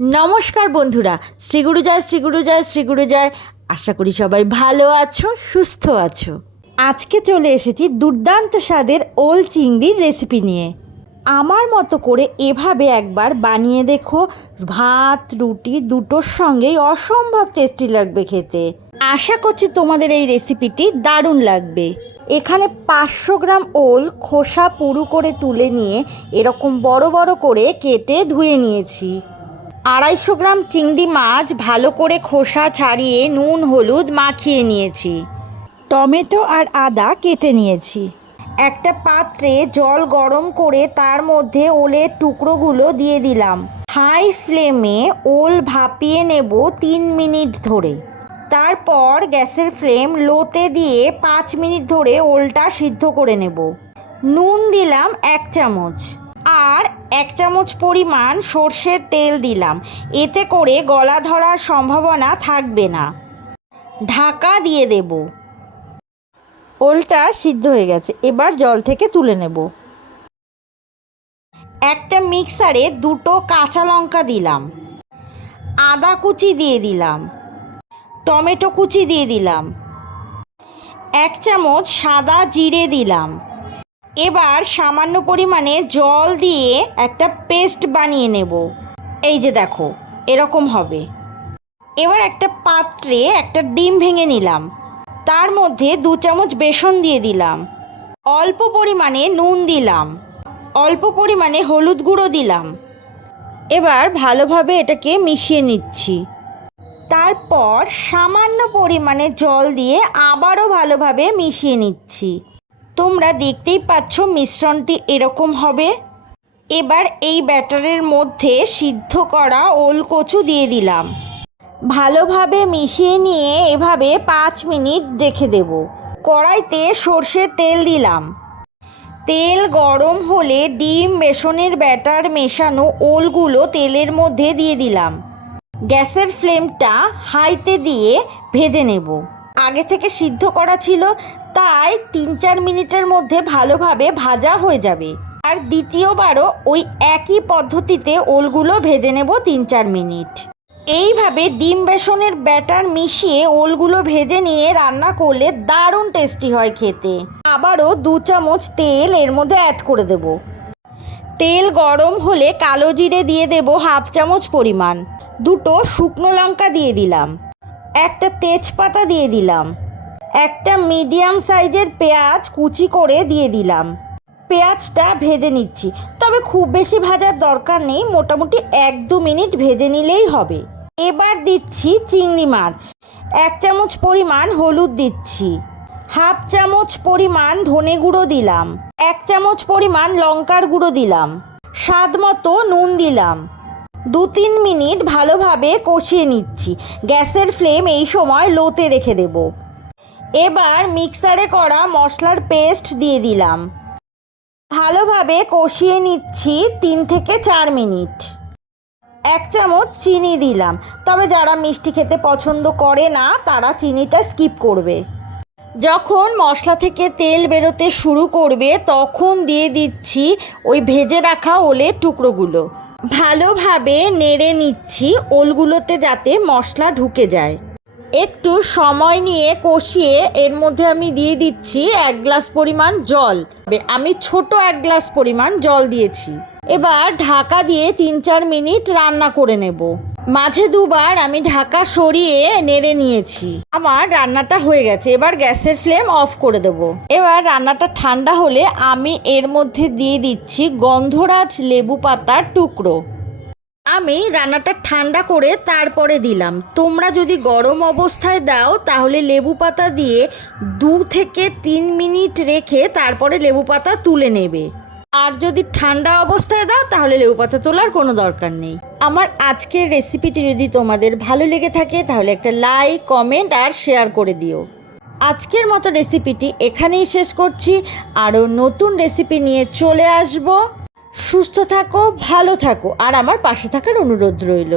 নমস্কার বন্ধুরা শ্রীগুরু জয় শ্রীগুরু জয় শ্রীগুরু জয়। আশা করি সবাই ভালো আছো, সুস্থ আছো। আজকে চলে এসেছি দুর্দান্ত স্বাদের ওল চিংড়ির রেসিপি নিয়ে। আমার মতো করে এভাবে একবার বানিয়ে দেখো, ভাত, রুটি দুটোর সঙ্গেই অসম্ভব টেস্টি লাগবে খেতে। আশা করছি তোমাদের এই রেসিপিটি দারুণ লাগবে। এখানে পাঁচশো গ্রাম ওল খোসা পুরু করে তুলে নিয়ে এরকম বড় বড় করে কেটে ধুয়ে নিয়েছি। আড়াইশো গ্রাম চিংড়ি মাছ ভালো করে খোসা ছাড়িয়ে নুন, হলুদ মাখিয়ে নিয়েছি। টমেটো আর আদা কেটে নিয়েছি। একটা পাত্রে জল গরম করে তার মধ্যে ওলের টুকরোগুলো দিয়ে দিলাম। হাই ফ্লেমে ওল ভাপিয়ে নেব তিন মিনিট ধরে। তারপর গ্যাসের ফ্লেম লোতে দিয়ে পাঁচ মিনিট ধরে ওলটা সিদ্ধ করে নেব। নুন দিলাম এক চামচ। আর এক চামচ পরিমাণ সর্ষের তেল দিলাম। এতে করে গলা ধরার সম্ভাবনা থাকবে না। ঢাকা দিয়ে দেব। ওলটা সিদ্ধ হয়ে গেছে। এবার জল থেকে তুলে নেব। একটা মিক্সারে দুটো কাঁচা লঙ্কা দিলাম। আদা কুচি দিয়ে দিলাম। টমেটো কুচি দিয়ে দিলাম। এক চামচ সাদা জিরে দিলাম। এবার সামান্য পরিমাণে জল দিয়ে একটা পেস্ট বানিয়ে নেব। এই যে দেখো, এরকম হবে। এবার একটা পাত্রে একটা ডিম ভেঙে নিলাম। তার মধ্যে দু চামচ বেসন দিয়ে দিলাম। অল্প পরিমাণে নুন দিলাম। অল্প পরিমাণে হলুদ গুঁড়ো দিলাম। এবার ভালোভাবে এটাকে মিশিয়ে নিচ্ছি। তারপর সামান্য পরিমাণে জল দিয়ে আবারও ভালোভাবে মিশিয়ে নিচ্ছি। তোমরা দেখতেই পাচ্ছ মিশ্রণটি এরকম হবে। এবার এই ব্যাটারের মধ্যে সিদ্ধ করা ওল কচু দিয়ে দিলাম। ভালোভাবে মিশিয়ে নিয়ে এভাবে পাঁচ মিনিট রেখে দেব। কড়াইতে সর্ষের তেল দিলাম। তেল গরম হলে ডিম বেসনের ব্যাটার মেশানো ওলগুলো তেলের মধ্যে দিয়ে দিলাম। গ্যাসের ফ্লেমটা হাইতে দিয়ে ভেজে নেব। আগে থেকে সিদ্ধ করা ছিল, তাই তিন চার মিনিটের মধ্যে ভালোভাবে ভাজা হয়ে যাবে। আর দ্বিতীয়বারও ওই একই পদ্ধতিতে ওলগুলো ভেজে নেব তিন চার মিনিট। এইভাবে ডিম বেসনের ব্যাটার মিশিয়ে ওলগুলো ভেজে নিয়ে রান্না করলে দারুণ টেস্টি হয় খেতে। আবারও দু চামচ তেল এর মধ্যে অ্যাড করে দেব। তেল গরম হলে কালো জিরে দিয়ে দেব হাফ চামচ পরিমাণ। দুটো শুকনো লঙ্কা দিয়ে দিলাম। একটা তেজপাতা দিয়ে দিলাম। একটা মিডিয়াম সাইজের পেঁয়াজ কুচি করে দিয়ে দিলাম। পেঁয়াজটা ভেজে নিচ্ছি। তবে খুব বেশি ভাজার দরকার নেই, মোটামুটি এক দু মিনিট ভেজে নিলেই হবে। এবার দিচ্ছি চিংড়ি মাছ। এক চামচ পরিমাণ হলুদ দিচ্ছি। হাফ চামচ পরিমাণ ধনে গুঁড়ো দিলাম। এক চামচ পরিমাণ লঙ্কার গুঁড়ো দিলাম। স্বাদ মতো নুন দিলাম। দু তিন মিনিট ভালোভাবে কষিয়ে নিচ্ছি। গ্যাসের ফ্লেম এই সময় লোতে রেখে দেব। এবার মিক্সারে করা মশলার পেস্ট দিয়ে দিলাম। ভালোভাবে কষিয়ে নিচ্ছি তিন থেকে চার মিনিট। এক চামচ চিনি দিলাম। তবে যারা মিষ্টি খেতে পছন্দ করে না, তারা চিনিটা স্কিপ করবে। যখন মশলা থেকে তেল বেরোতে শুরু করবে, তখন দিয়ে দিচ্ছি ওই ভেজে রাখা ওলের টুকরোগুলো। ভালোভাবে নেড়ে নিচ্ছি ওলগুলোতে যাতে মশলা ঢুকে যায়। একটু সময় নিয়ে কষিয়ে এর মধ্যে আমি দিয়ে দিচ্ছি এক গ্লাস পরিমাণ জল। আমি ছোট এক গ্লাস পরিমাণ জল দিয়েছি। এবার ঢাকা দিয়ে তিন চার মিনিট রান্না করে নেব। মাঝে দুবার আমি ঢাকা সরিয়ে নেড়ে নিয়েছি। আমার রান্নাটা হয়ে গেছে, এবার গ্যাসের ফ্লেম অফ করে দেব। এবার রান্নাটা ঠান্ডা হলে আমি এর মধ্যে দিয়ে দিচ্ছি গন্ধরাজ লেবু পাতার টুকরো। আমি রান্নাটা ঠান্ডা করে তারপরে দিলাম। তোমরা যদি গরম অবস্থায় দাও, তাহলে লেবু পাতা দিয়ে দু থেকে তিন মিনিট রেখে তারপরে লেবু পাতা তুলে নেবে। আর যদি ঠান্ডা অবস্থায় দাও, তাহলে লেবু পাতা তোলার কোনো দরকার নেই। আমার আজকের রেসিপিটি যদি তোমাদের ভালো লেগে থাকে, তাহলে একটা লাইক কমেন্ট আর শেয়ার করে দিও। আজকের মতো রেসিপিটি এখানেই শেষ করছি। আরও নতুন রেসিপি নিয়ে চলে আসব। সুস্থ থাকো, ভালো থাকো, আর আমার পাশে থাকার অনুরোধ রইল।